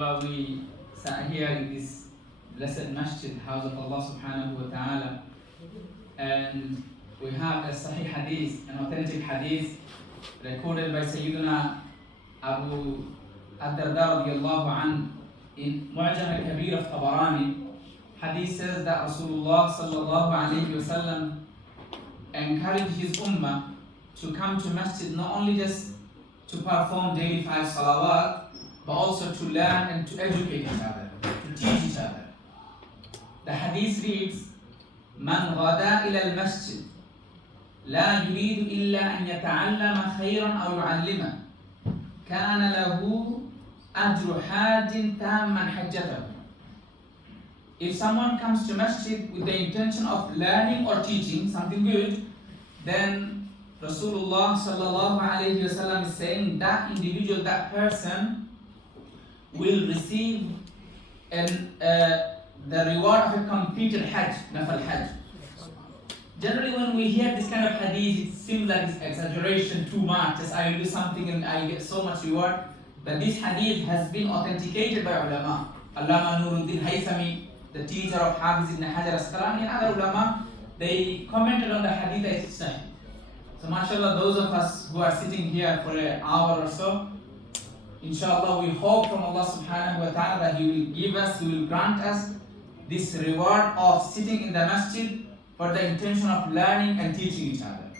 We sat here in this blessed masjid, house of Allah subhanahu wa ta'ala, and we have a sahih hadith, an authentic hadith recorded by Sayyidina Abu Ad-Darda radiallahu an in Mu'jam al-Kabir of Tabarani. Hadith says that Rasulullah sallallahu alayhi wa sallam encouraged his ummah to come to masjid not only just to perform daily 5 salawat, but also to learn and to educate each other, to teach each other. The hadith reads, "Man ghada ila al-masjid, la yuridu illa an yata'allama khayran aw yu'allima, kana lahu ajru hajjin tamman hajjatahu." If someone comes to masjid with the intention of learning or teaching something good, then Rasulullah sallallahu alayhi wa sallam is saying that individual, that person, will receive the reward of a completed Hajj, Nafal Hajj. Generally, when we hear this kind of hadith, it seems like it's exaggeration, too much. Just I will do something and I get so much reward. But this hadith has been authenticated by ulama. Allama Nuruddin Haythami, the teacher of Hafiz ibn Hajar Asqalani, and other ulama, they commented on the hadith as it's sahih. So, mashallah, those of us who are sitting here for an hour or so, inshallah, we hope from Allah subhanahu wa ta'ala that He will give us, He will grant us this reward of sitting in the masjid for the intention of learning and teaching each other.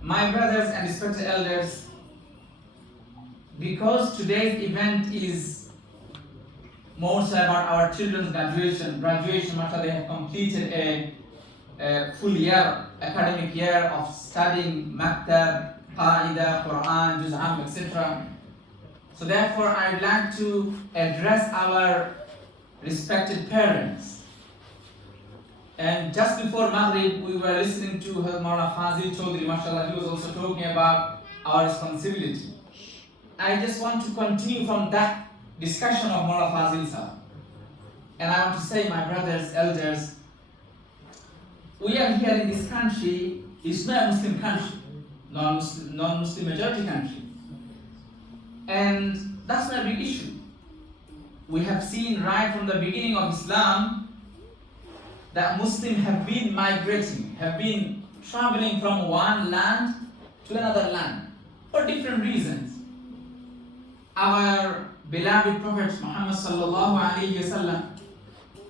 My brothers and respected elders, because today's event is mostly about our children's graduation, mashallah, they have completed a full year, academic year of studying Maktab, Qaida, Quran, Juz'am, etc. So therefore, I'd like to address our respected parents. And just before Maghrib, we were listening to Maulana Fazil Chaudhry, mashallah, he was also talking about our responsibility. I just want to continue from that discussion of Maulana Fazil sir. And I want to say, my brothers, elders, we are here in this country, it's not a Muslim country, non-Muslim majority country. And that's not a big issue. We have seen right from the beginning of Islam that Muslims have been migrating, have been traveling from one land to another land for different reasons. Our beloved Prophet Muhammad sallallahu alayhi wa sallam,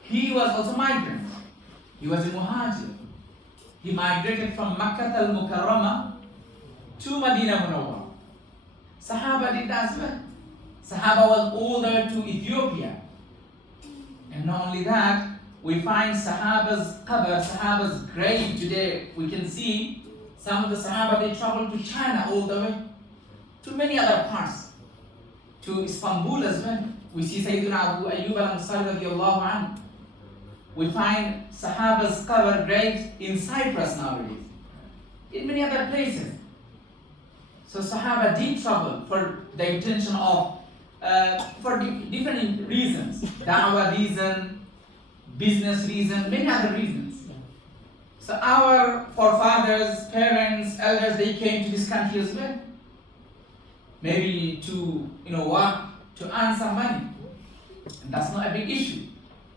he was also migrant. He was a muhajir. He migrated from Makkah al-Mukarramah to Medina Munawwara. Sahaba did as well. Sahaba was all the way to Ethiopia. And not only that, we find Sahaba's qabr, Sahaba's grave today. We can see some of the Sahaba, they traveled to China all the way, to many other parts, to Istanbul as well. We see Sayyidina Abu Ayyub al-Ansari radiallahu anhu. We find Sahaba's qabr graves in Cyprus nowadays, in many other places. So Sahaba did travel for the intention of, for different reasons, da'wah reason, business reason, many other reasons. So our forefathers, parents, elders, they came to this country as well. Maybe to, work, to earn some money. And that's not a big issue,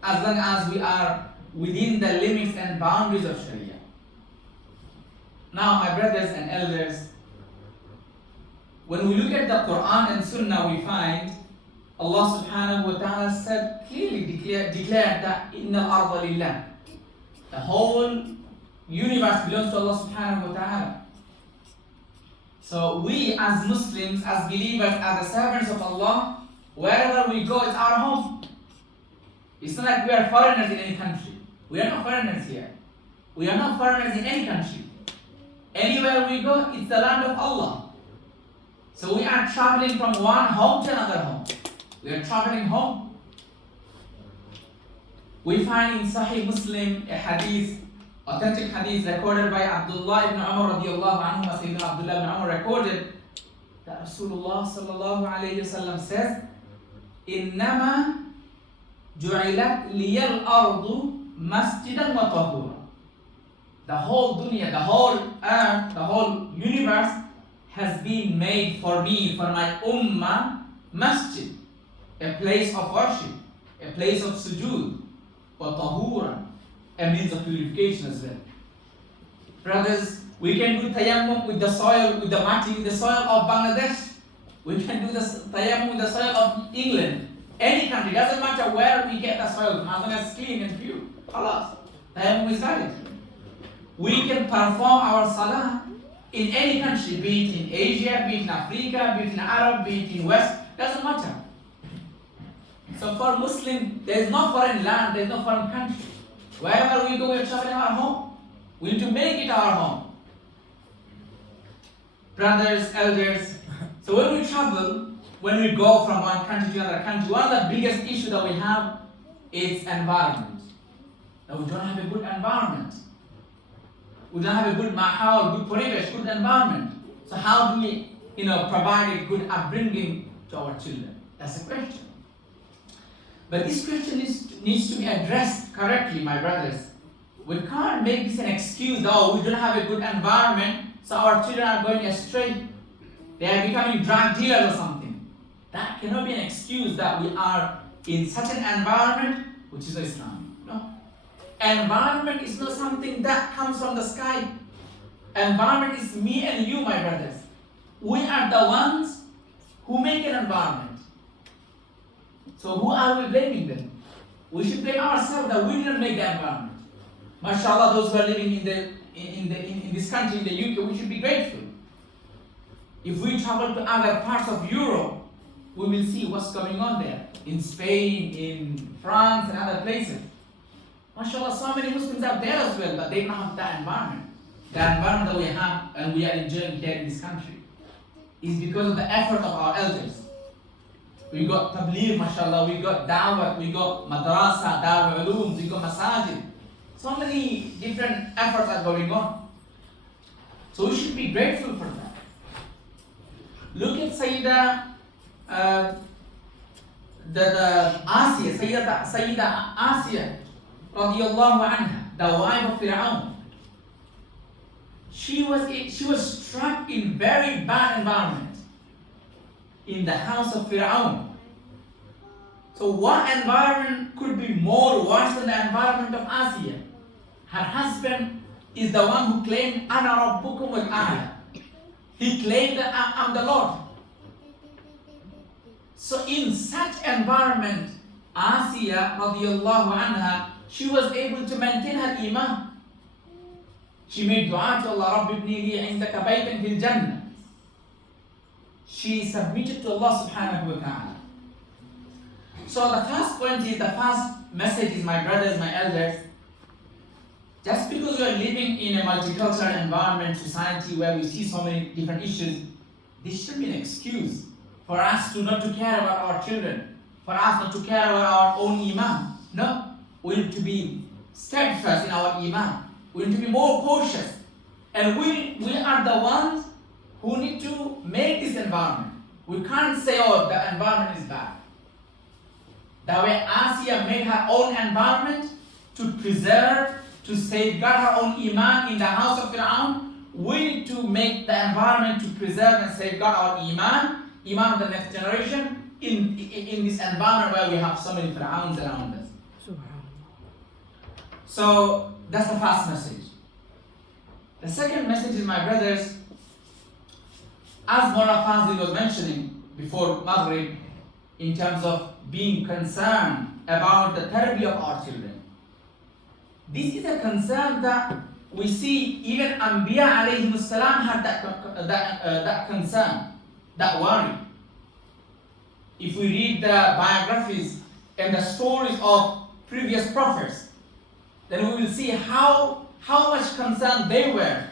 as long as we are within the limits and boundaries of Sharia. Now, my brothers and elders, when we look at the Quran and Sunnah, we find Allah subhanahu wa ta'ala said, clearly declared that Inna al-arda lillah. The whole universe belongs to Allah subhanahu wa ta'ala. So we as Muslims, as believers, as the servants of Allah, wherever we go, it's our home. It's not like we are foreigners in any country. We are not foreigners here. We are not foreigners in any country. Anywhere we go, it's the land of Allah. So we are traveling from one home to another home. We are traveling home. We find in Sahih Muslim a hadith, authentic hadith recorded by Abdullah ibn Umar radiallahu anhu. Sayyidina Abdullah ibn Umar recorded that Rasulullah sallallahu alayhi wa sallam says, "Innama ju'ilat liyal ardu masjidan wa tahura." The whole dunya, the whole earth, the whole universe has been made for me, for my ummah, masjid. a place of worship, a place of sujood, wa tahuran, a means of purification as well. Brothers, we can do tayammum with the soil, with the mati, with the soil of Bangladesh. We can do the tayammum with the soil of England. Any country, doesn't matter where we get the soil, as long as it's clean and pure. Khalas, tayammum is valid. We can perform our salah in any country, be it in Asia, be it in Africa, be it in Arab, be it in West, doesn't matter. So for Muslim, there is no foreign land, there is no foreign country. Wherever we go, we are traveling our home. We need to make it our home. Brothers, elders, so when we travel, when we go from one country to another country, one of the biggest issues that we have is environment. That we don't have a good environment. We don't have a good mahal, good paribesh, good environment. So how do we, provide a good upbringing to our children? That's the question. But this question needs to be addressed correctly, my brothers. We can't make this an excuse that we don't have a good environment, so our children are going astray. They are becoming drug dealers or something. That cannot be an excuse that we are in such an environment which is Islam. No. Environment is not something that comes from the sky. Environment is me and you, my brothers. We are the ones who make an environment. So who are we blaming them? We should blame ourselves that we didn't make the environment. MashaAllah, those who are living in this country, in the UK, we should be grateful. If we travel to other parts of Europe, we will see what's going on there. In Spain, in France, and other places. MashaAllah, so many Muslims are there as well, but they don't have that environment. The environment that we have and we are enjoying here in this country is because of the effort of our elders. We got tabligh, mashallah, we got da'wah, we got madrasa, darul ulum, we got masajid. So many different efforts are going on. So we should be grateful for that. Look at Sayyida Asiya, radiyallahu anha, the wife of Fir'aun. She was struck in very bad environment. In the house of Fir'aun. So what environment could be more worse than the environment of Asiya? Her husband is the one who claimed, Ana Rabbukum al-A'la. He claimed that I'm the Lord. So in such environment, Asiya radiyallahu anha, she was able to maintain her Imān. She made dua to Allah, Rabbi ibni li indaka baytan fil Jannah. She submitted to Allah subhanahu wa ta'ala. So the first point is, the first message is, my brothers, my elders, just because we are living in a multicultural environment, society where we see so many different issues, this shouldn't be an excuse for us not to care about our children, for us not to care about our own Imān. No, we need to be steadfast in our Imān. We need to be more cautious. And we are the ones who need to make this environment. We can't say, oh, the environment is bad. The way Asiya made her own environment to preserve, to safeguard her own Imān in the house of Fir'aun, we need to make the environment to preserve and safeguard our Imān of the next generation in this environment where we have so many Fir'auns around us. So that's the first message. The second message is, my brothers, as Mawlana Fazil was mentioning before Maghrib, in terms of being concerned about the tarbiyah of our children. This is a concern that we see even Anbiya alayhi salam had that concern, that worry. If we read the biographies and the stories of previous prophets, then we will see how much concerned they were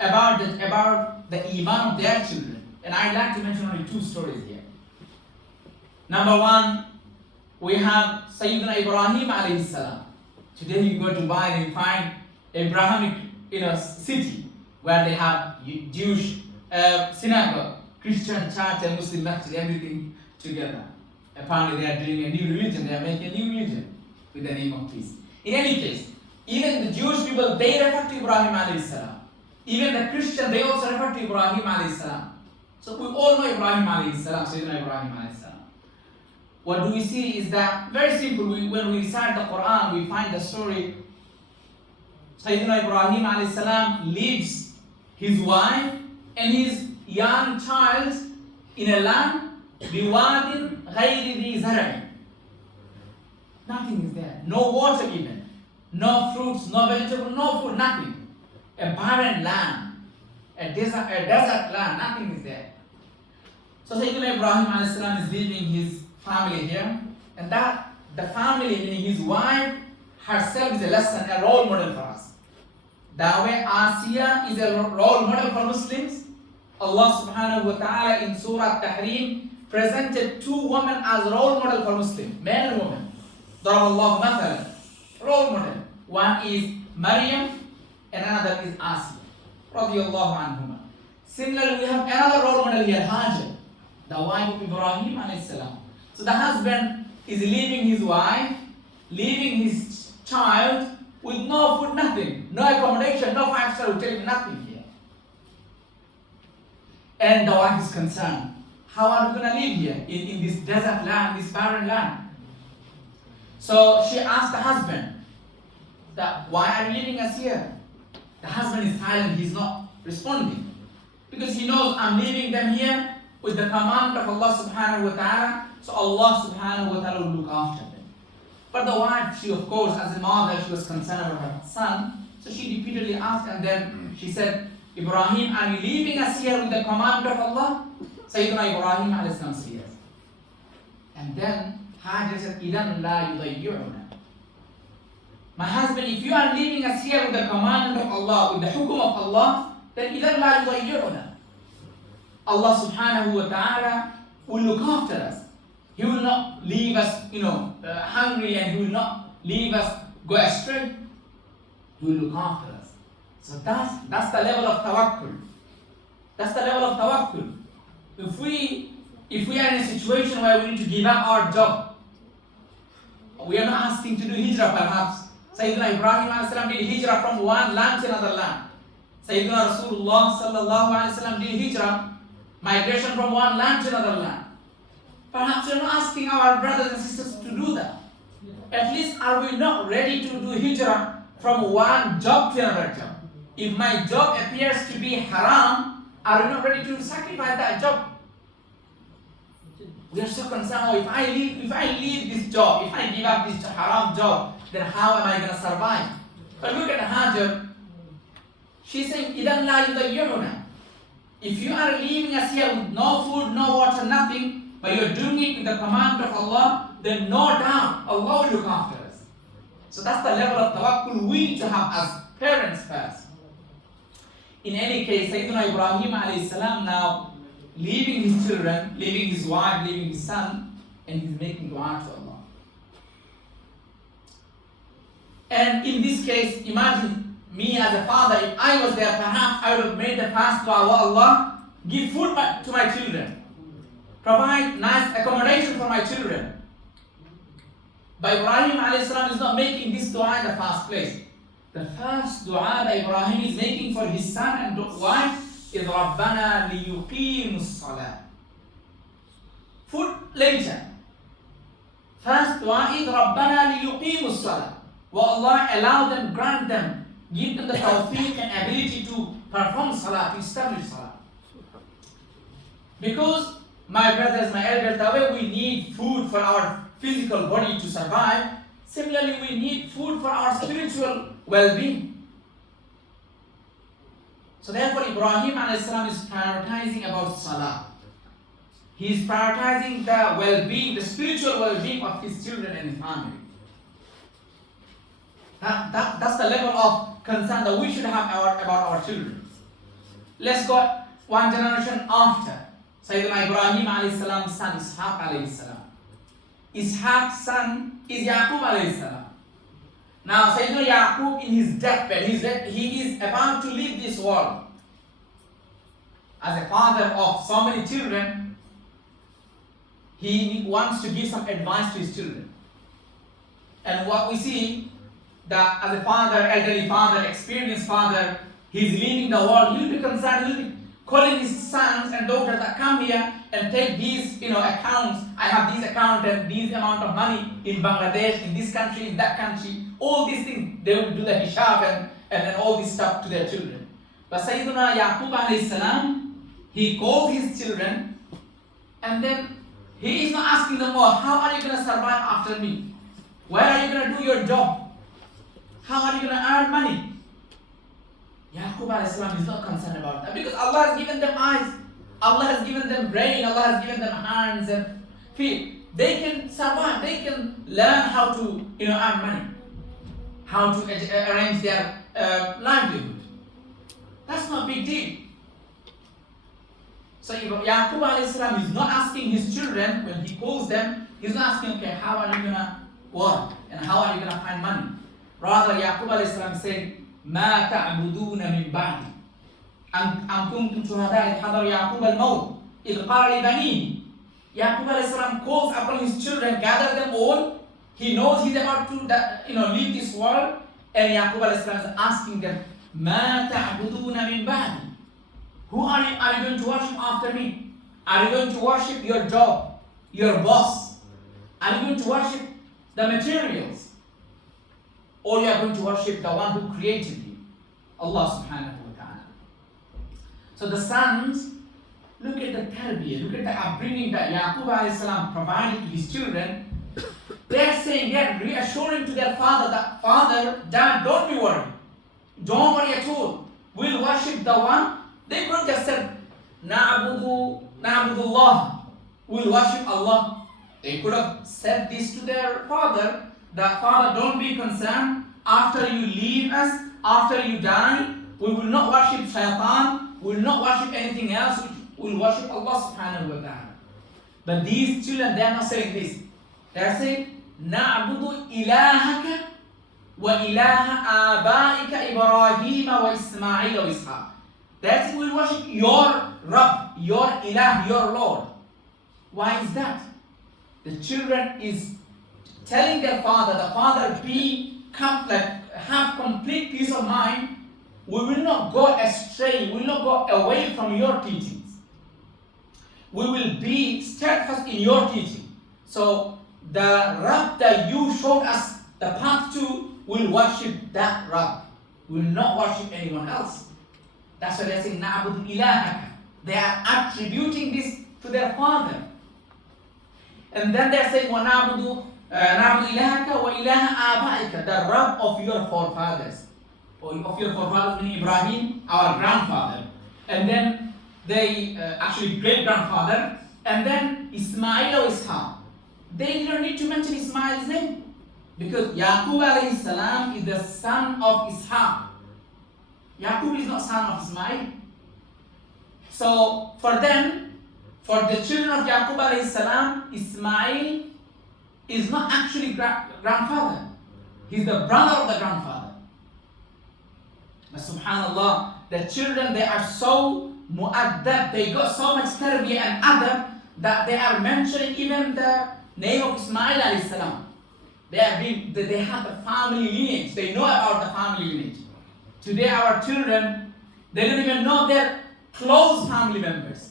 about the Imān of their children. And I'd like to mention only two stories here. Number one, we have Sayyidina Ibrahim alayhi salam. Today you go to Dubai and you find Abrahamic city where they have Jewish synagogue, Christian church and Muslim masjid, everything together. Apparently they are doing a new religion, they are making a new religion with the name of peace. In any case, even the Jewish people, they refer to Ibrahim alayhi salam. Even the Christian, they also refer to Ibrahim alayhi salam. So we all know Ibrahim alayhi salam, Sayyidina Ibrahim alayhi salam. what do we see is that, very simple, when we recite the Quran, we find the story. Sayyidina Ibrahim alayhi salam leaves his wife and his young child in a land, biwadin ghayri dhi zar'in. Nothing is there, no water even, no fruits, no vegetable, no food, nothing. A barren land, a desert land, nothing is there. So Sayyidina Ibrahim alayhi salam is leaving his family here, and that the family, meaning his wife herself, is a lesson, a role model for us. That way Asiya is a role model for Muslims. Allah subhanahu wa ta'ala in Surah Tahrim presented two women as role model for Muslims, men and women. ضرب الله مثلا, role model. One is Maryam and another is Asiya radiyallahu anhuma. Similarly, we have another role model here, Hajar, the wife of Ibrahim alayhi salam. So the husband is leaving his wife, leaving his child with no food, nothing, no accommodation, no five-star hotel, nothing here. And the wife is concerned. How are we going to live here in this desert land, this barren land? So she asked the husband, why are you leaving us here? The husband is silent, he's not responding. Because he knows I'm leaving them here with the command of Allah subhanahu wa ta'ala, so Allah subhanahu wa ta'ala will look after them. But the wife, she of course, as a mother, she was concerned about her son, so she repeatedly asked, and then she said, Ibrahim, are you leaving us here with the command of Allah? Sayyidina Ibrahim alayhi salam said yes. And then Hajar said, إِذَنْ لَا يُضَيِّعُنَا. My husband, if you are leaving us here with the command of Allah, with the hukum of Allah, then إِذَنْ لَا يُضَيِّعُنَا. Allah subhanahu wa ta'ala will look after us. He will not leave us, hungry, and He will not leave us go astray. He will look after us. So that's the level of tawakkul. That's the level of tawakkul. If we are in a situation where we need to give up our job, we are not asking to do hijrah perhaps. Sayyidina Ibrahim a.s. did hijrah from one land to another land. Sayyidina Rasulullah sallallahu alayhi wa sallam did hijrah, migration from one land to another land. Perhaps we are not asking our brothers and sisters to do that. At least are we not ready to do hijrah from one job to another job? If my job appears to be haram, are we not ready to sacrifice that job? We are so concerned, if I leave this job, if I give up this haram job, then how am I going to survive? But look at Hajar. She's saying, إِذَنْ لَا يُضَيِّعُنَا. If you are leaving us here with no food, no water, nothing, but you are doing it with the command of Allah, then no doubt Allah will look after us. So that's the level of tawakkul we need to have as parents first. In any case, Sayyidina Ibrahim alayhi salam now leaving his children, leaving his wife, leaving his son, and he's making dua to Allah. And in this case, imagine me as a father, if I was there, perhaps I would have made the fast dua, Allah, give food to my children. Provide nice accommodation for my children. But Ibrahim alayhi salam is not making this dua in the first place. The first dua that Ibrahim is making for his son and wife is رَبَّنَا لِيُقِيمُوا الصَّلَاةِ. Food later. First dua is رَبَّنَا لِيُقِيمُوا الصَّلَاةِ. Will Allah allow them, grant them, give them the tawfiq and ability to perform salah, to establish salah. Because my brothers, my elders, the way we need food for our physical body to survive, similarly we need food for our spiritual well-being. So therefore Ibrahim a.s. is prioritizing about salah. He is prioritizing the well-being, the spiritual well-being of his children and his family. That's the level of concern that we should have about our children. Let's go one generation after. Sayyidina Ibrahim alayhi salam's son Ishaq alayhi salam. Ishaq's son is Yaqub alayhi salam. Now Sayyidina Yaqub in his deathbed, he is about to leave this world. As a father of so many children, he wants to give some advice to his children. And what we see, that as a father, elderly father, experienced father, he's leaving the world, he'll be concerned, he'll be calling his sons and daughters that come here and take these, accounts. I have these accounts and these amount of money in Bangladesh, in this country, in that country. All these things, they will do the hishab and then all this stuff to their children. But Sayyiduna Yaqub alayhi salam, he called his children, and then he is not asking them, oh, how are you going to survive after me? Where are you going to do your job? How are you going to earn money? Yaqub alayhi salam is not concerned about that, because Allah has given them eyes, Allah has given them brain, Allah has given them hands and feet. They can survive, they can learn how to earn money, how to arrange their livelihood. That's not a big deal. So Yaqub alayhi salam is not asking his children, when he calls them, he's not asking, okay, how are you going to work and how are you going to find money? Rather, Yaqub alayhi salam said, ما تعبدون من بعدي أم كنتم شهداء إذ حضر يعقوب الموت إذ قال لبنيه. Yaqub alayhi salam calls upon his children, gather them all. He knows he's about to leave this world, and Yaqub alayhi salam is asking them, ما تعبدون من بعدي. Who are you going to worship after me? Are you going to worship your job, your boss? Are you going to worship the materials? Or you are going to worship the one who created you, Allah subhanahu wa ta'ala. So the sons, look at the tarbiyah, look at the upbringing that Yaqub alayhi salam provided to his children. They are saying, they are reassuring to their father that, Father, Dad, don't be worried. Don't worry at all. We'll worship the one. They could have just said, Na'budullah. We'll worship Allah. They could have said this to their father, that, Father, don't be concerned. After you leave us, after you die, we will not worship shaitan, we will not worship anything else, we will worship Allah subhanahu wa ta'ala. But these children, they are not saying this. They are saying, نَعْبُدُ إِلَهَكَ وَإِلَهَ آبَائِكَ إِبْرَاهِيمَ وَإِسْمَاعِيلَ وَإِسْحَاقَ. They are saying, we will worship your Rabb, your Ilah, your Lord. Why is that? The children is telling their father, the father have complete peace of mind. We will not go astray, we will not go away from your teachings. We will be steadfast in your teaching. So the Rabb that you showed us the path to, will worship that Rabb. We will not worship anyone else. That's why they're saying, Na'budu ilahaka. They are attributing this to their father. And then they're saying, وَنَعْبُدُ إِلَهَكَ وَإِلَهَ آبَائِكَ, the Rabb of your forefathers. Of your forefathers meaning Ibrahim, our grandfather. And then they, actually great-grandfather. And then Ismail or Ishaq. They didn't need to mention Ismail's name, because Yaqub alayhi salam is the son of Ishaq. Yaqub is not son of Ismail. So for them, for the children of Yaqub alayhi salam, Ismail is not actually grandfather. He's the brother of the grandfather. But subhanallah, the children, they are so mu'addab, they got so much tarbiyah and adab that they are mentioning even the name of Ismail alayhi salam. They have the family lineage. They know about the family lineage. Today our children, they don't even know their close family members.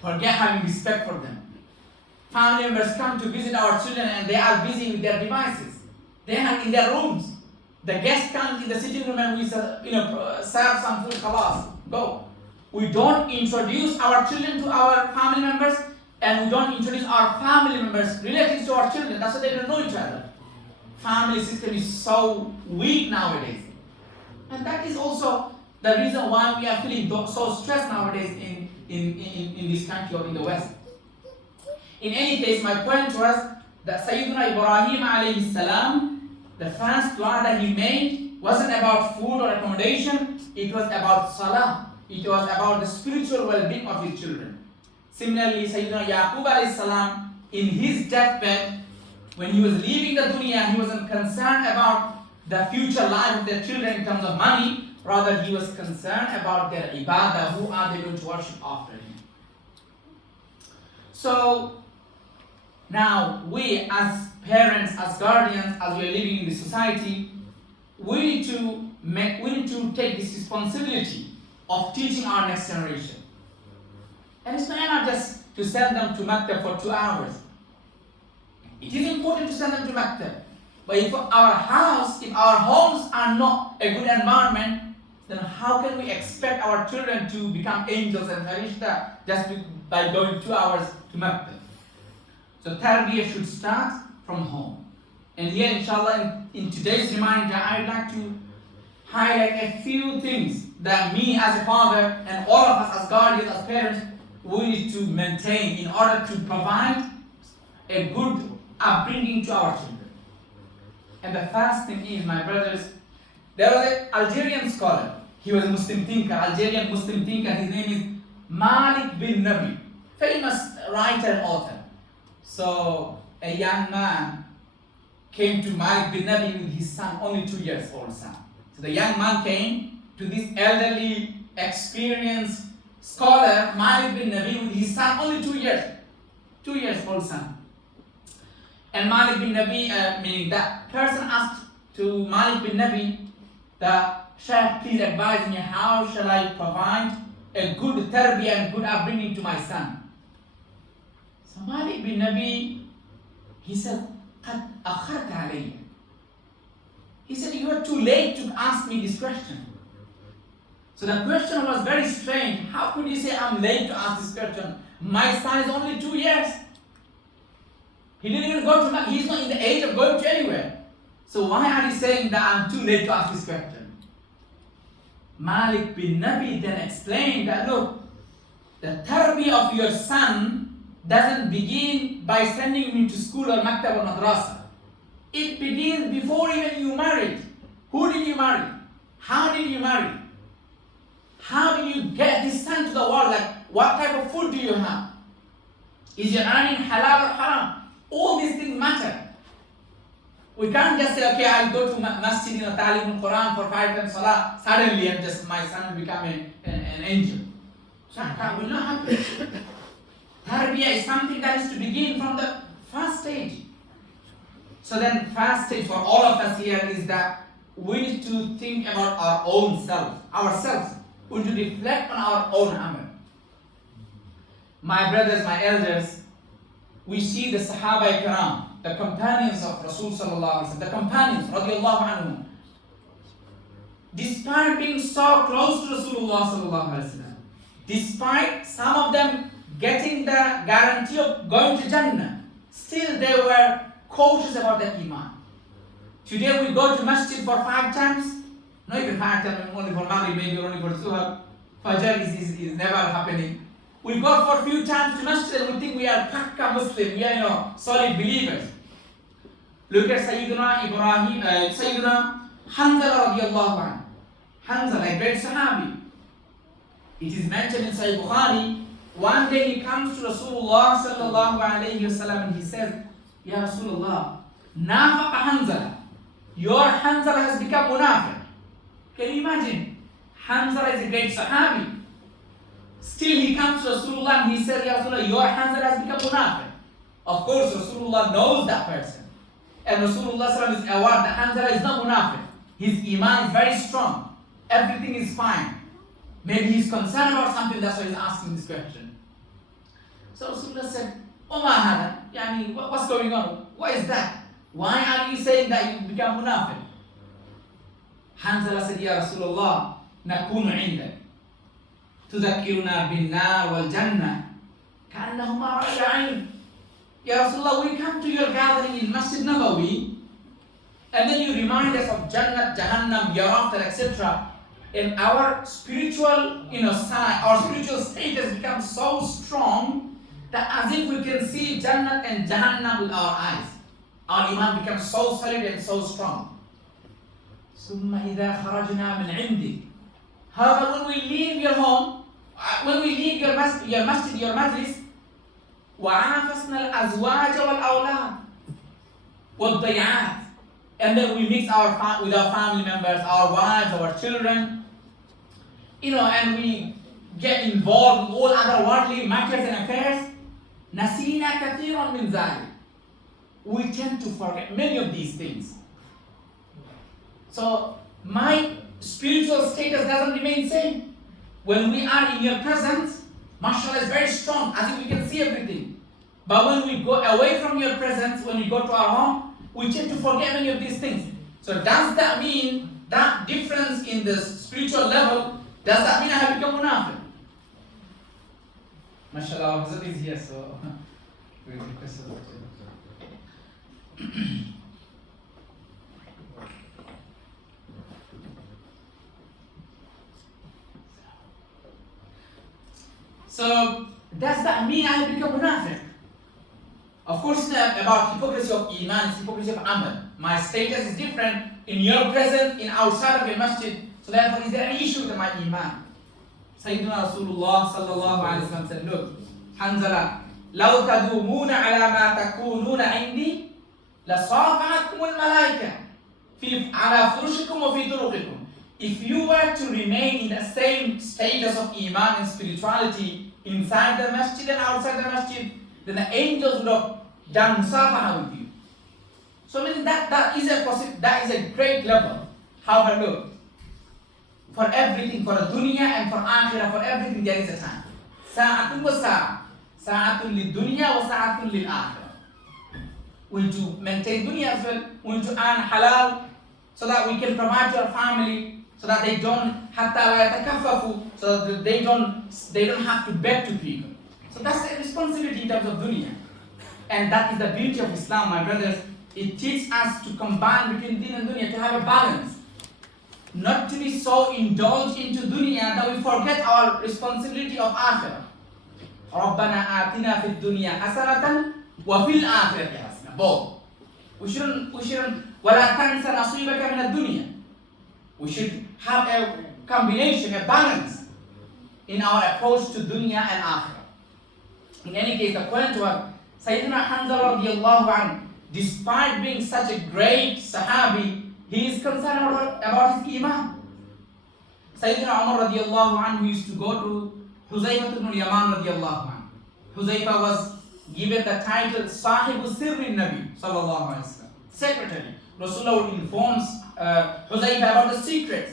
Forget having respect for them. Family members come to visit our children and they are busy with their devices. They are in their rooms. The guest comes in the sitting room and we serve some food, khalas, go. We don't introduce our children to our family members, and we don't introduce our family members, relatives to our children. That's why they don't know each other. Family system is so weak nowadays. And that is also the reason why we are feeling so stressed nowadays in this country or in the West. In any case, my point was that Sayyidina Ibrahim alayhi salam, the first dua that he made wasn't about food or accommodation, it was about salah. It was about the spiritual well-being of his children. Similarly, Sayyidina Yaqub alayhi salam, in his deathbed, when he was leaving the dunya, he wasn't concerned about the future life of their children in terms of money. Rather, he was concerned about their ibadah. Who are they going to worship after him? So, now we as parents, as guardians, as we are living in this society, we need to take this responsibility of teaching our next generation. And it's not enough just to send them to Maktab for 2 hours. It is important to send them to Maktab. But if our homes are not a good environment, then how can we expect our children to become angels and farishta just by going 2 hours to Maktab? So tarbiyah should start from home. And here, inshallah, in today's reminder, I would like to highlight a few things that me as a father and all of us as guardians, as parents, we need to maintain in order to provide a good upbringing to our children. And the first thing is, my brothers, there was an Algerian scholar. He was a Muslim thinker, Algerian Muslim thinker. His name is Malik bin Nabi, famous writer and author. So a young man came to Malik bin Nabi with his son, only 2 years old son. So the young man came to this elderly, experienced scholar, Malik bin Nabi, with his son, only 2 years old son. And Malik bin Nabi, meaning that person asked to Malik bin Nabi, that Shaykh, please advise me, how shall I provide a good tarbiyah and good upbringing to my son? So Malik bin Nabi, he said, قَدْ أَخَرْتَ عَلَيَّ. He said, you are too late to ask me this question. So the question was very strange. How could you say I'm late to ask this question? My son is only 2 years. He didn't even go to, he's not in the age of going to anywhere. So why are you saying that I'm too late to ask this question? Malik bin Nabi then explained that, look, the tarbiyah of your son doesn't begin by sending him to school or maktab or madrasa. It begins before even you married. Who did you marry? How did you marry? How did you get this son to the world? Like, what type of food do you have? Is your earning halal or haram? All these things matter. We can't just say, okay, I'll go to masjid, Talimul Quran for 5 times salah, suddenly and just my son will become an angel. That will not happen. Tarbiyah is something that is to begin from the first stage. So then, first stage for all of us here is that we need to think about our own self, ourselves. We need to reflect on our own amal. My brothers, my elders, we see the Sahaba Ikram, the companions of Rasul sallallahu alaihi wasallam, the companions radiallahu anhum, despite being so close to Rasulullah sallallahu alaihi wasallam, despite some of them getting the guarantee of going to Jannah, still they were cautious about their Imān. Today we go to masjid for 5 times, not even 5 times, only for Maghrib, maybe only for Zuhur. Fajr is never happening. We go for a few times to masjid and we think we are Pakka Muslim, we are solid believers. Look at Sayyidina Ibrahim, Sayyidina Hanzala radiallahu anhu. Hanzala, a great Sahabi. It is mentioned in Sahih Bukhari. One day he comes to Rasulullah sallallahu alayhi wasallam and he says, Ya Rasulullah, nafaqa Hanzala. Your Hanzala has become munafiq. Can you imagine? Hanzala is a great Sahabi. Still he comes to Rasulullah and he says, Ya Rasulullah, your Hanzala has become munafiq. Of course, Rasulullah knows that person. And Rasulullah is aware that Hanzala is not munafiq. His Imān is very strong. Everything is fine. Maybe he's concerned about something, that's why he's asking this question. So Rasulullah said, Oh ma hada, yani, what's going on? What is that? Why are you saying that you become munafiq? Hanzala said, Ya Rasulullah, nakunu indak. تذكرنا بالنار والجنة كأنهما رأي عين. Ya Rasulullah, we come to your gathering in Masjid Nabawi and then you remind us of Jannat, Jahannam, hereafter, etc. And our spiritual side, our spiritual state has become so strong that as if we can see Jannat and Jahannam with our eyes. Our Imān becomes so solid and so strong. ثم إذا خرجنا من عندك. However, when we leave your home, when we leave your masjid, your majlis, وعافسنا الأزواج والأولاد والضيعات, and then we mix with our family members, our wives, our children, and we get involved with all other worldly matters and affairs. نسينا كثيرا من ذلك. We tend to forget many of these things. So my spiritual status doesn't remain same. When we are in your presence, Mashallah is very strong, as if we can see everything. But when we go away from your presence, when we go to our home, we tend to forget many of these things. So does that mean that difference in the spiritual level, does that mean I have become munafiq? Mashallah, our Hazrat is here, so we request her. So does that mean I have become munafiq? Of course, it's not about hypocrisy of Imān, it's hypocrisy of Ahmed. My status is different in your presence, in outside of your masjid. So therefore, is there any issue with my Imān? Sayyidina Rasulullah sallallahu alayhi wa sallam said, look, Hanzala, لو تدومون على ما تكونون عندي لصافحتكم الملائكة على فرشكم وفي طرقكم. If you were to remain in the same status of Imān and spirituality inside the masjid and outside the masjid, then the angels would have done musafaha with you. So I mean that is a great level. However, look, for everything, for the dunya and for akhirah, for everything there is a time. Sa'atun wa sa'a. Sa'atun lil dunya wa sa'atun lil akhirah. We need to maintain dunya as well. We need to earn halal so that we can provide to our family, so that they don't hatta la yatakaffafu, so that they don't have to beg to people. So that's the responsibility in terms of dunya. And that is the beauty of Islam, my brothers. It teaches us to combine between din and dunya, to have a balance. Not to be so indulged into dunya that we forget our responsibility of akhirah. رَبَّنَا آتِنَا فِي الدُّنْيَا حَسَنَةً وَفِي الْآخِرَةِ حَسَنَةً. Both. We shouldn't وَلَا تَنْسَ نَصِيبَكَ مِنَ الدُّنْيا. We should have a combination, a balance in our approach to dunya and akhirah. In any case, according to what Sayyidina Hanzala radiallahu anhu, despite being such a great Sahabi, he is concerned about his Imān. Sayyidina Umar radiallahu anhu used to go to Huzayfa ibn Imān radiallahu anhu. Huzayfa was given the title Sahibu Sirri Nabi sallallahu alayhi wa sallam, secretary. Rasulullah informs Huzayfa about the secrets.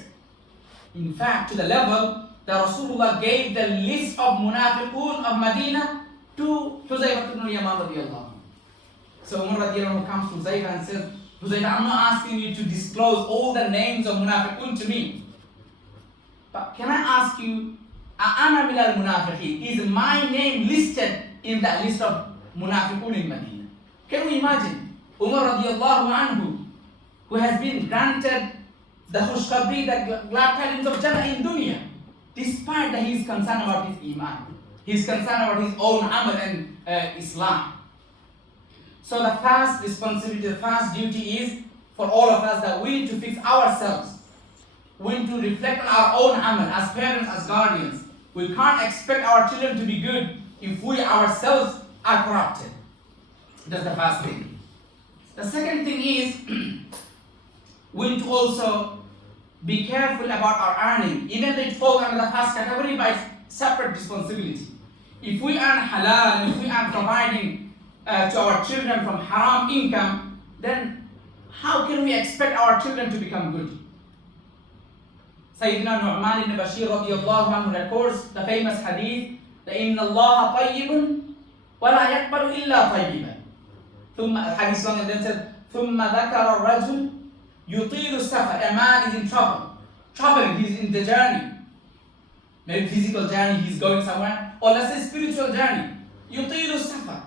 In fact, to the level that Rasulullah gave the list of munafiqun of Medina to Huzayfa ibn Imān radiallahu anhu. So Umar radiallahu anhu comes to Huzayfa and says, Huzayfa, I'm not asking you to disclose all the names of munafiqun to me. But can I ask you, A'ana min al-munafiqeen, is my name listed in that list of munafiqun in Medina? Can we imagine Umar radiallahu anhu, who has been granted the khushkhabri, the glad tidings of Jannah in dunya, despite that he is concerned about his Imān, he is concerned about his own amal and Islam. So the first responsibility, the first duty is for all of us that we need to fix ourselves. We need to reflect on our own amal as parents, as guardians. We can't expect our children to be good if we ourselves are corrupted. That's the first thing. The second thing is we need to also be careful about our earning. Even though it falls under the first category, but it's separate responsibility. If we earn halal, if we are providing to our children from haram income, then how can we expect our children to become good? Sayyidina Nu'man ibn Bashir radiyallahu anhu records the famous hadith that إِنَّ اللَّهَ طَيِّبٌ وَلَا يَقْبَلُ إِلَّا طَيِّبًا. The hadith long and then said, ثُمَّ ذَكَرَ الرَّجُلُ يُطِيلُ السَّفَرَ. A man is in trouble. Traveling, he's in the journey. Maybe physical journey, he's going somewhere. Or let's say spiritual journey. يُطِيلُ السَّفَرَ.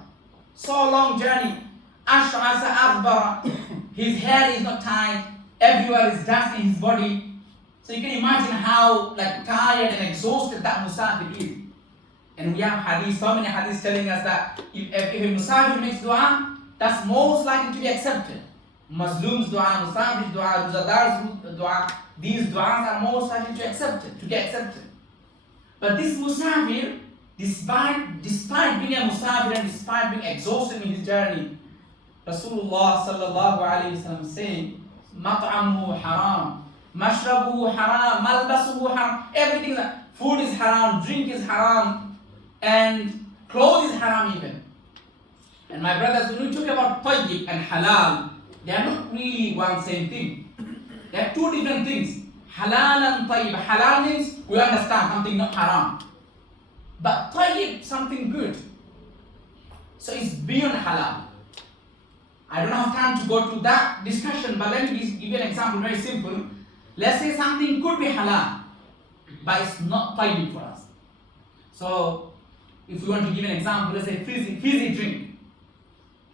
So long journey. أَشْعَثَ أَغْبَرَ. His hair is not tied. Everywhere is dust in his body. So you can imagine how tired and exhausted that musafir is. And we have hadith, so many hadiths telling us that if a musafir makes dua, that's most likely to be accepted. Muslims dua, musafir dua, Ruzadars dua, these duas are most likely to get accepted. But this musafir, despite being a musafir and despite being exhausted in his journey, Rasulullah sallallahu alayhi wa sallam saying, Mat'amuhu haram, mashrabuhu haram, malbasuhu haram, everything, food is haram, drink is haram, and clothes is haram even. And my brothers, when we talk about tayyib and halal, they are not really one same thing. They are two different things. Halal and tayyib. Halal means we understand something not haram. But tayyib, something good. So it's beyond halal. I don't have time to go to that discussion, but let me give you an example, very simple. Let's say something could be halal, but it's not tayyib for us. So if we want to give an example, let's say fizzy drink.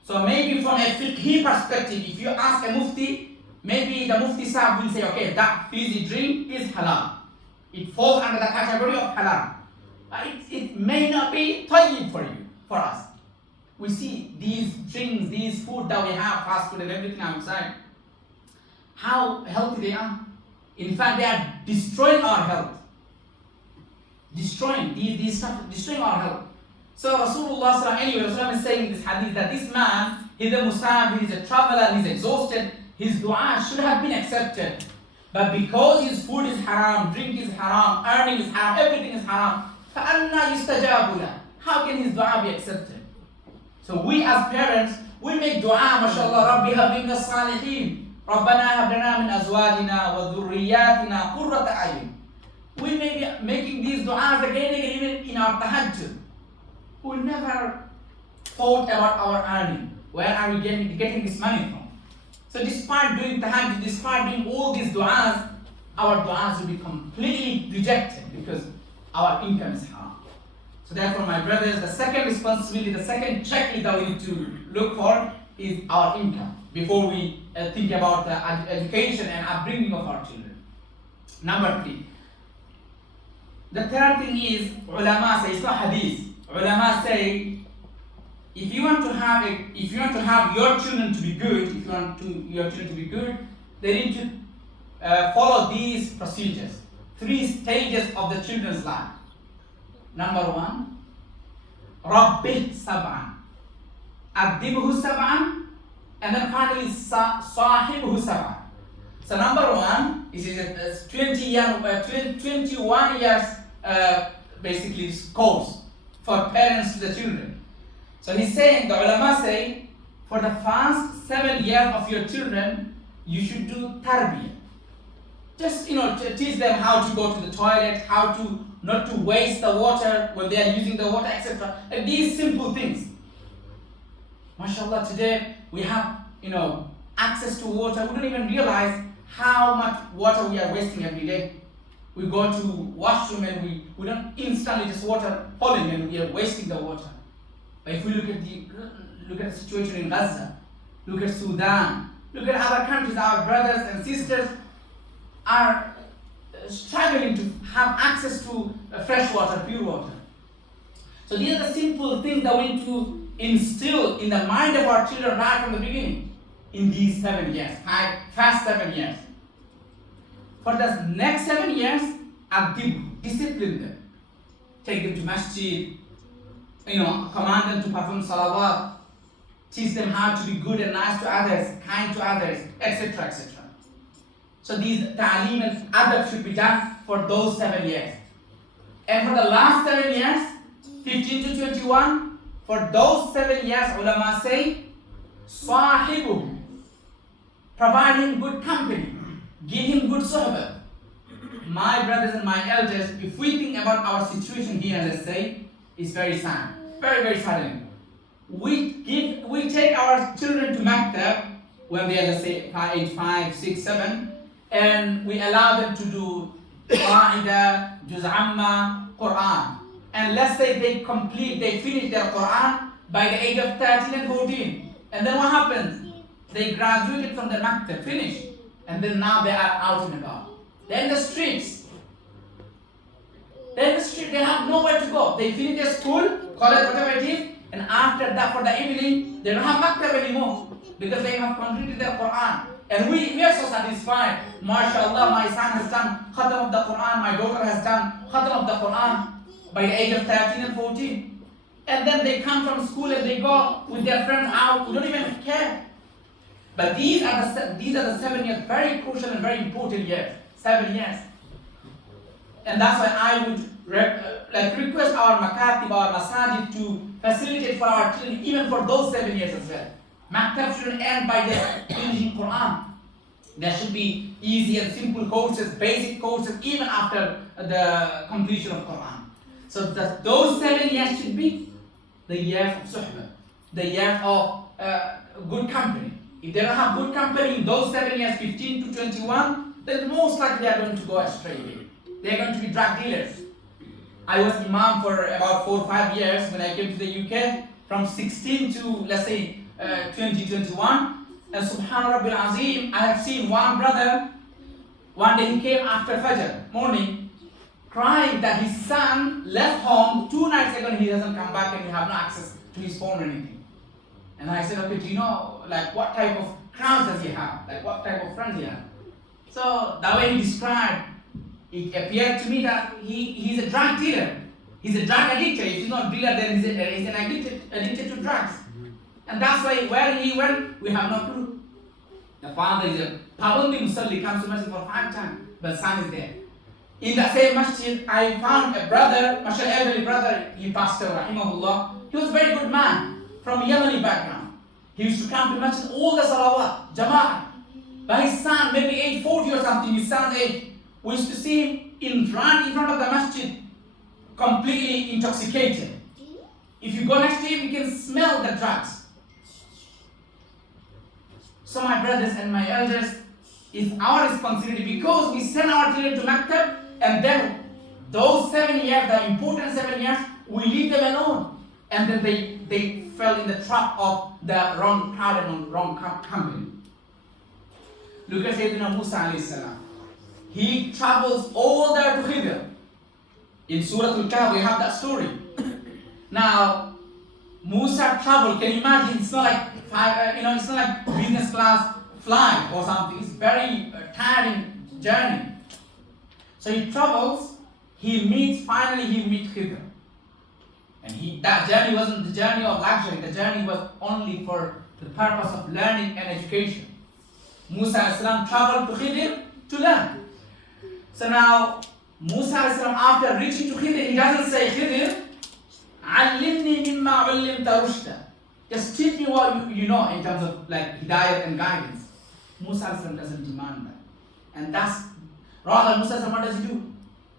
So maybe from a fiqhi perspective, if you ask a mufti, maybe the mufti sahib will say, okay, that fizzy drink is halal. It falls under the category of halal. But it may not be tayyib for us. We see these drinks, these food that we have, fast food and everything outside, how healthy they are. In fact, they are destroying our health. Destroying these stuff, destroying our health. So Rasulullah is saying in this hadith that this man, he's a musafir, he's a traveler, he's exhausted, his dua should have been accepted. But because his food is haram, drink is haram, earning is haram, everything is haram, فَأَنَّا يُسْتَجَابُ لَهُ. How can his dua be accepted? So we as parents, we make dua, mashallah, Rabbi hab min as-salihin, Rabbana hab lana min azwajina wa dhurriyyatina qurrata a'yun. We may be making these du'as again and again, even in our tahajjud. We never thought about our earning. Where are we getting this money from? So despite doing tahajjud, despite doing all these du'as, our du'as will be completely rejected because our income is haram. So therefore, my brothers, the second responsibility, the second checklist that we need to look for is our income before we think about the education and upbringing of our children. Number 3. The third thing is, ulama say, it's not hadith. Ulama say, if you want to have your children to be good, they need to follow these procedures. 3 stages of the children's life. Number 1, Rabbih sab'an, Adibhu sab'an, and then finally Sahibhu sab'an. So number 1 is 21 years basically course for parents to the children. So he's saying, the ulama say, for the first 7 years of your children, you should do tarbiyah. Just to teach them how to go to the toilet, how to not to waste the water when they are using the water, etc. And these simple things. MashaAllah, today we have access to water. We don't even realize how much water we are wasting every day. We go to washroom and we don't instantly just water falling and we are wasting the water. But if we look at the situation in Gaza, look at Sudan, look at other countries, our brothers and sisters are struggling to have access to fresh water, pure water. So these are the simple things that we need to instill in the mind of our children right from the beginning in these 7 years, first 7 years. For the next 7 years, discipline them. Take them to masjid, command them to perform salawat, teach them how to be good and nice to others, kind to others, etc., etc. So these ta'aleem and adab should be done for those 7 years. And for the last 7 years, 15 to 21, for those 7 years, ulama say, sahibuhu, provide him good company, give him good suhbah. My brothers and my elders, if we think about our situation here, let's say, it's very sad, very, very sudden. We take our children to maktab when they are, let's say, age 5, 6, 7, and we allow them to do Qaida, Juz Amma, Quran. And let's say they finish their Quran by the age of 13 and 14. And then what happens? They graduated from the maktab, finished. And then now they are out and about. They're in the streets. They have nowhere to go. They finish their school, college, whatever it is. And after that, for the evening, they don't have maktab anymore. Because they have completed their Quran. And we are so satisfied. MashaAllah, my son has done khatam of the Quran, my daughter has done khatam of the Quran by the age of 13 and 14. And then they come from school and they go with their friends out, we don't even care. But these are the 7 years, very crucial and very important years. 7 years. And that's why I would request our makatib, our masajid to facilitate for our children, even for those 7 years as well. Maktab shouldn't end by just finishing Quran. There should be easy and simple courses, basic courses, even after the completion of Quran. So those 7 years should be the years of suhbah, the years of good company. If they don't have good company in those 7 years, 15 to 21, then most likely they are going to go astray. They are going to be drug dealers. I was Imān for about 4 or 5 years when I came to the UK, from 16 to, let's say, 2021. And Subhanallah Rabbil Azim, I have seen one brother, one day he came after Fajr morning, crying that his son left home 2 nights ago and he doesn't come back and he have no access to his phone or anything. And I said, okay, do you know, like, what type of crowds does he have? Like, what type of friends he have? So, the way he described, it appeared to me that he's a drug dealer. He's a drug addicted. If he's not a dealer, then he's an addicted to drugs. And that's why where he went, we have no clue. The father is a Pabandi Musalli, comes to masjid for 5 times, but son is there. In that same masjid, I found a brother, mashallah, elderly brother, he passed away, rahimahullah. He was a very good man, from Yemeni background. He used to come to masjid all the salawat, jama'ah. But his son, maybe age 40 or something, his son's age, we used to see him in front of the masjid, completely intoxicated. If you go next to him, you can smell the drugs. So my brothers and my elders, it's our responsibility, because we send our children to Maktab, and then those 7 years, the important 7 years, we leave them alone. And then they fell in the trap of the wrong crowd and wrong company. Look at Sayyidina Musa alayhi salam. He travels all there to Khidr. In Surah Al-Kahf, we have that story. Now, Musa traveled. Can you imagine? It's not like it's not like business class flight or something. It's very tiring journey. So he travels. Finally he meets Khidr. And that journey wasn't the journey of luxury. The journey was only for the purpose of learning and education. Musa alayhi salam traveled to Khidr to learn. So now, Musa alayhi salam, after reaching to Khidr, he doesn't say, Khidr, علمني مما علمت رشدا. Just teach me what you know in terms of like hidayat and guidance. Musa alayhi salam doesn't demand that. And rather Musa alayhi salam, what does he do?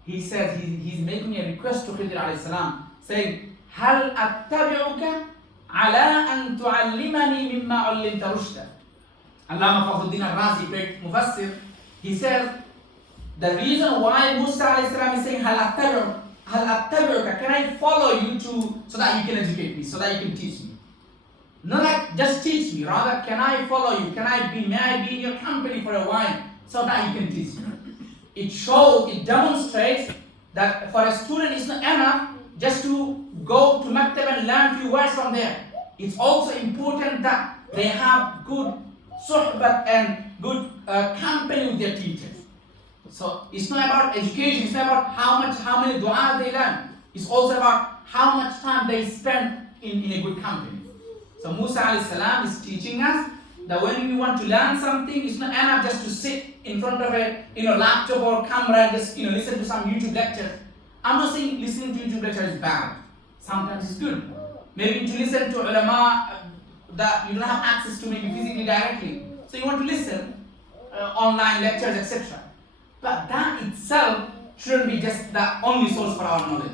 He says, he's making a request to Khidr alayhi salam, saying, هل أتبعك على أن تعلمني مما علمت رشدا. Allama Fakhruddin al-Razi, great mufassir, he says, the reason why Musa alayhi salam is saying, Hal attabi'uka, can I follow you so that you can educate me, so that you can teach me? Not like just teach me, rather can I follow you, may I be in your company for a while so that you can teach me? It demonstrates that for a student it's not enough just to go to Maktab and learn few words from there. It's also important that they have good suhbat and good company with their teachers. So it's not about education, it's not about how many du'as they learn. It's also about how much time they spend in a good company. So Musa alayhi salam is teaching us that when we want to learn something, it's not enough just to sit in front of a laptop or camera and just listen to some YouTube lecture. I'm not saying listening to YouTube lecture is bad. Sometimes it's good. Maybe to listen to ulama that you don't have access to maybe physically directly. So you want to listen online lectures, etc. But that itself shouldn't be just the only source for our knowledge.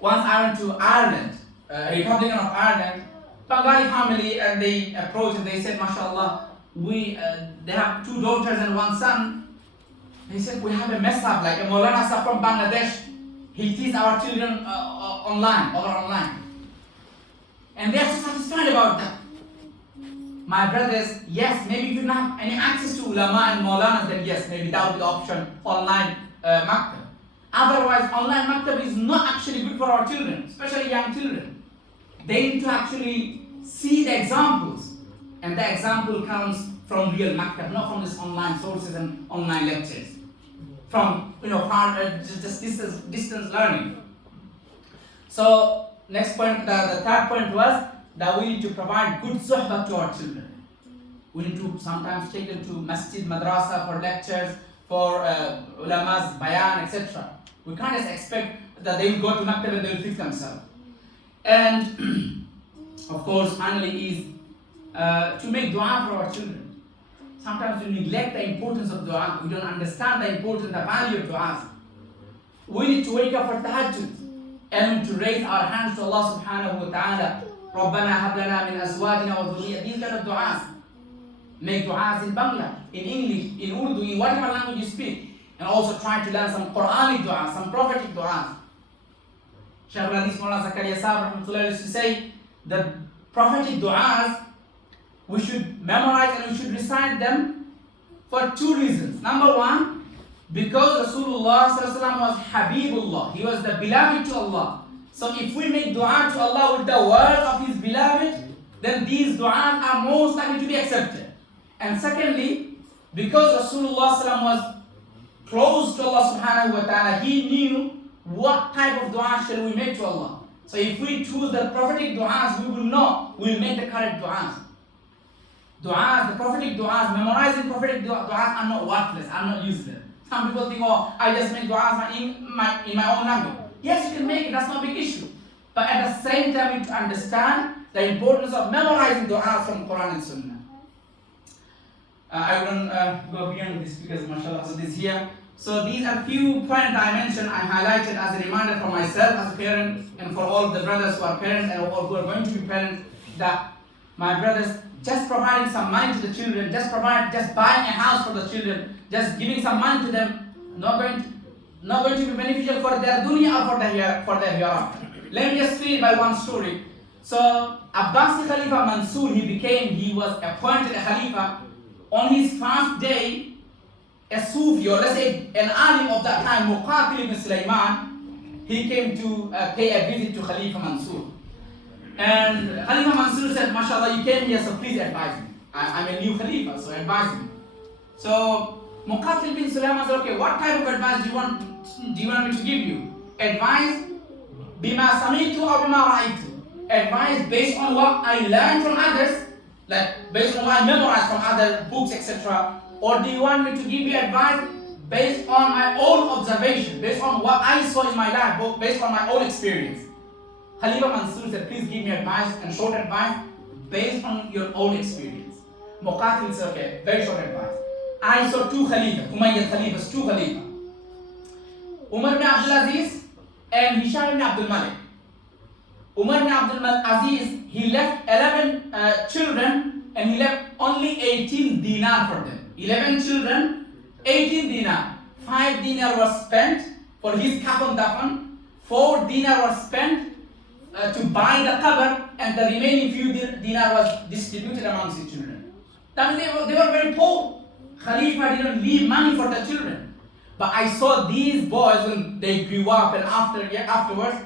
Once I went to Ireland, Republic of Ireland, Bengali family, and they approached and they said, MashaAllah, they have 2 daughters and 1 son. They said, we have a mess up, like a Maulana Sahib from Bangladesh. He teaches our children online. And they are so satisfied about that. My brothers, yes, maybe if you don't have any access to ulama and maulanas, then yes, maybe that would be the option, online maktab. Otherwise, online maktab is not actually good for our children, especially young children. They need to actually see the examples, and the example comes from real maktab, not from this online sources and online lectures. From just distance learning. So next point, the third point was that we need to provide good suhbah to our children. We need to sometimes take them to masjid, madrasa for lectures, for ulama's bayan, etc. We can't just expect that they will go to maktab and they will fix themselves. And of course, finally is to make dua for our children. Sometimes we neglect the importance of dua. We don't understand the importance, the value of du'as. We need to wake up for tahajjud and to raise our hands to Allah subhanahu wa ta'ala. رَبَّنَا هَبْ لَنَا مِنْ أَزْوَاجِنَا وَذُرِّيَّتِنَا. These kind of du'as. Make du'as in Bangla, in English, in Urdu, in whatever language you speak. And also try to learn some Quranic du'as, some prophetic du'as. Shaykh al-Hadith Maulana Zakaria Sahib rahmatullahi used to say that prophetic du'as, we should memorize and we should recite them for two reasons. Number one, because Rasulullah sallallahu alaihi wasallam was Habibullah, he was the beloved to Allah. So if we make dua to Allah with the words of his beloved, then these du'as are most likely to be accepted. And secondly, because Rasulullah sallallahu alaihi wasallam was close to Allah subhanahu wa ta'ala, he knew what type of dua shall we make to Allah. So if we choose the prophetic du'as, we will know, we will make the correct du'as. Du'as, the prophetic du'as, memorizing prophetic du'as are not worthless, are not useless. Some people think, oh, I just make du'as in my own language. Yes, you can make it, that's not a big issue. But at the same time, you need to understand the importance of memorizing du'as from Quran and Sunnah. I wouldn't go beyond this because mashallah is here. So these are few points I mentioned, I highlighted as a reminder for myself as a parent and for all of the brothers who are parents and who are going to be parents, that my brothers, just providing some money to the children, just buying a house for the children, just giving some money to them, not going to be beneficial for their dunya or for their hereafter. Let me just read by one story. So Abbasi Khalifa Mansur, he was appointed a Khalifa. On his first day, a Sufi, or let's say an alim of that time, Muqatil ibn Sulaiman, he came to pay a visit to Khalifa Mansur. And Khalifa Mansur said, mashallah, you came here, so please advise me. I'm a new Khalifa, so advise me. So Muqatil ibn Sulaiman said, okay, what type of advice do you want me to give you? Advice, bima samitu or bima ra'aytu. Advice based on what I learned from others, like based on what I memorized from other books, etc. Or do you want me to give you advice based on my own observation, based on what I saw in my life, based on my own experience? Khalifa Mansur said, please give me advice and short advice based on your own experience. Muqatil said, okay, very short advice. I saw two Khalifas, Umayyad Khalifas, two Khalifas. Umar ibn Abdul Aziz and Hisham ibn Abdul Malik. Umar ibn Abdul Aziz, he left 11 children and he left only 18 dinar for them. 11 children, 18 dinar. 5 dinar was spent for his kafan dafan, 4 dinar was spent to buy the cover, and the remaining few dinar was distributed amongst his children. That means they were very poor. Khalifa didn't leave money for the children. But I saw these boys when they grew up and afterwards,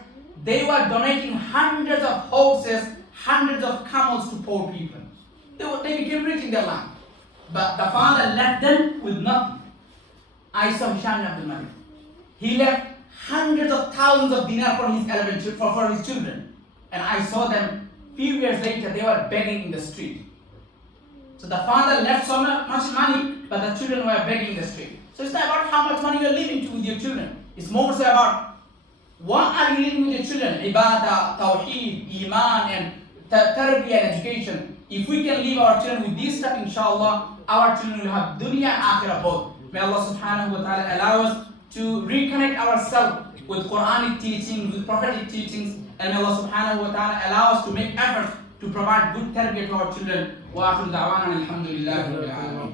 they were donating hundreds of horses, hundreds of camels to poor people. They became rich in their life. But the father left them with nothing. I saw Hisham ibn Abdul Malik. He left hundreds of thousands of dinar for his children. And I saw them, few years later, they were begging in the street. So the father left so much money, but the children were begging in the street. So it's not about how much money you're living with your children. It's more so about what are you living with your children? Ibadah, Tawheed, Imān, and tarbiyah and education. If we can leave our children with this stuff, inshallah, our children will have dunya and akhirah both. May Allah subhanahu wa ta'ala allow us to reconnect ourselves with Quranic teachings, with prophetic teachings, and may Allah subhanahu wa ta'ala allow us to make efforts to provide good tarbiyah to our children. Wa akhiru da'wana alhamdulillahi rabbil alamin.